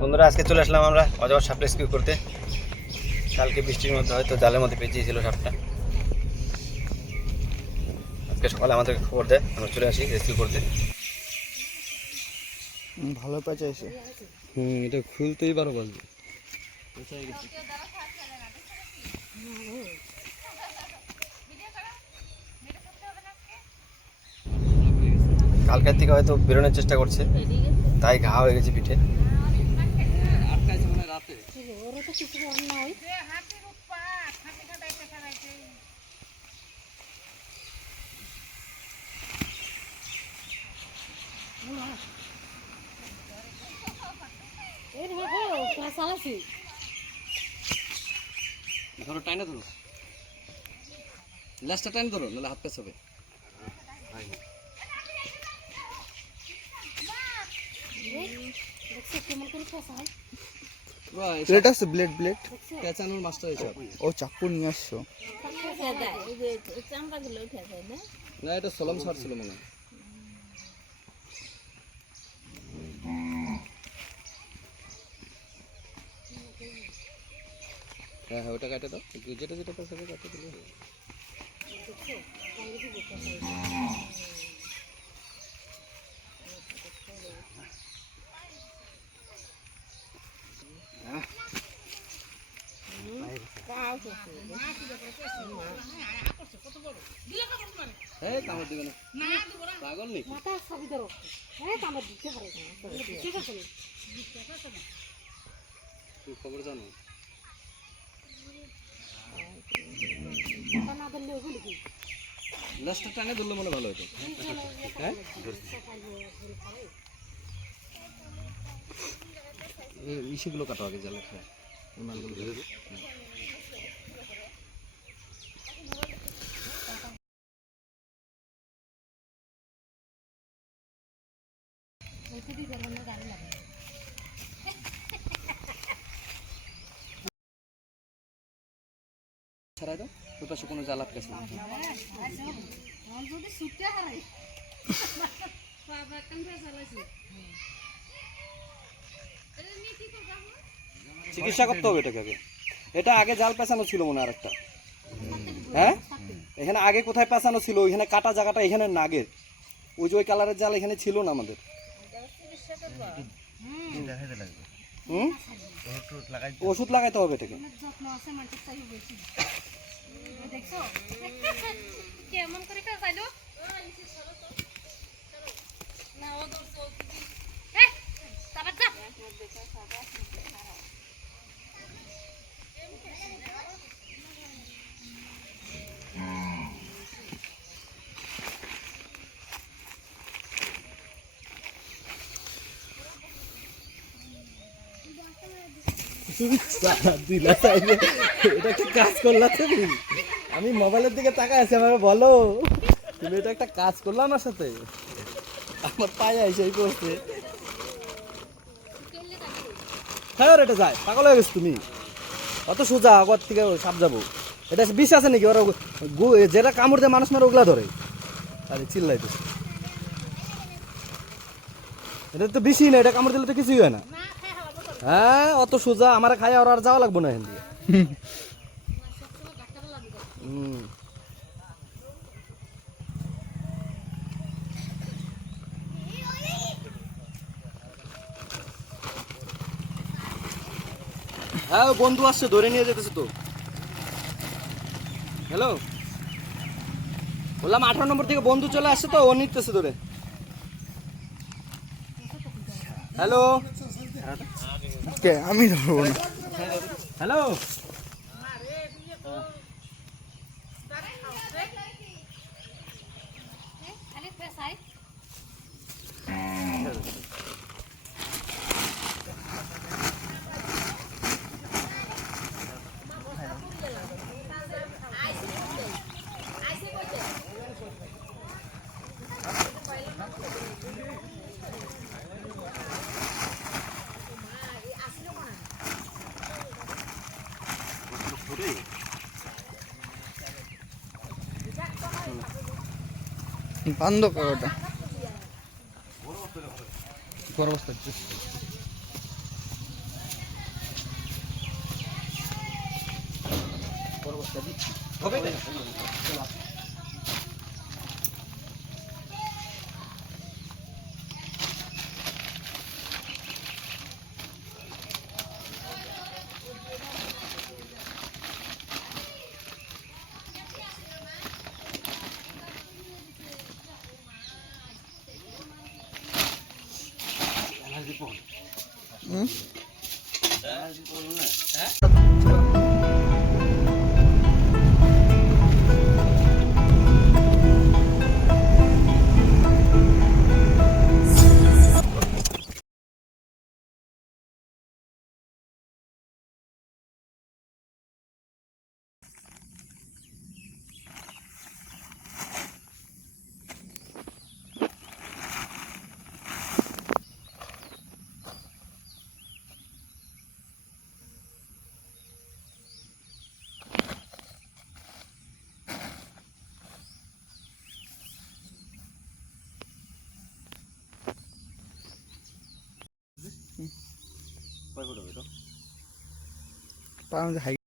বন্ধুরা আজকে চলে আসলাম আমরা অজগর সাপ রেস্কিউ করতে। কালকে বৃষ্টির মধ্যে হয়তো জালের মধ্যে পেঁচিয়েছিল সাপটা। আজকে সকালে আমাদেরকে খবর দেয়, আমরা চলে আসি রেস্কিউ করতে। ভালো পেঁচাইছে। এটা খুলতেই পারো বলবে। কালকের থেকে হয়তো বেরোনোর চেষ্টা করছে, তাই ঘা হয়ে গেছে পিঠে। ধরো টাইনা ধরো, লাস্টটা টাইন ধরো, নাহলে হাত পেছ হবে। ব্লেড আছে, ব্লেড ব্লেড পেঁচানোর মাস্টার হিসাব। ও চাকু নিয়ে আসছো? না, এটা সোলম সার ছিল মনে হয়। হ্যাঁ হ্যাঁ, ওটা কাটে দাও, যেটা যেটা পেঁচাবে কাটে দিলে। কামড় দিবে না, পাগল নেই। তুই খবর জানো? লাস্টটা টানে ধরলে মনে ভালো হতো। হ্যাঁ, ইসেগুলো কাটো আগে, জালের মালগুলো ধরে দিই। ছাড়াই দাও, ওই পাশে কোনো জাল আটকাছে না। চিকিৎসা করতে হবে এটাকে আগে। এটা আগে জাল পেঁচানো ছিল মনে হয় আরেকটা। হ্যাঁ, এখানে আগে কোথায় পেঁচানো ছিল? ওইখানে কাটা জায়গাটা এখানে না, আগের ওই যে ওই কালারের জাল এখানে ছিল না আমাদের। ওষুধ লাগাইতে হবে এটাকে। এটা কি কাজ করলা তুমি? আমি মোবাইলের দিকে তাকাই আছি, আমাকে বলো তুমি এটা একটা কাজ করলা আমার সাথে? আমার পায়ে এসে পড়ছে। হ্যাঁ, এটা যায়, পাগল হয়ে গেছো তুমি। অত সোজা আগর থেকে সাপ যাবো? এটা বিষ আছে নাকি? ওরা যেটা কামড় দিয়ে মানুষ মারে ওগুলা ধরে। আরে চিল্লাইতেছে, এটা তো বেশি না, এটা কামড় দিলে তো কিছুই হয় না। হ্যাঁ, অত সোজা আমার খাই আর আর যাওয়া লাগবো না এখান দিয়ে। হ্যাঁ, বন্ধু আসছে, ধরে নিয়ে যেতেছে তো। হ্যালো, বললাম 18 নম্বর থেকে বন্ধু চলে আসছে তো, ও নিতেছে ধরে। হ্যালো, আমি ধরবো না। হ্যালো, বন্ধ করো ওটা। বড় বস্তা হবে হুম পারলাম যে হাই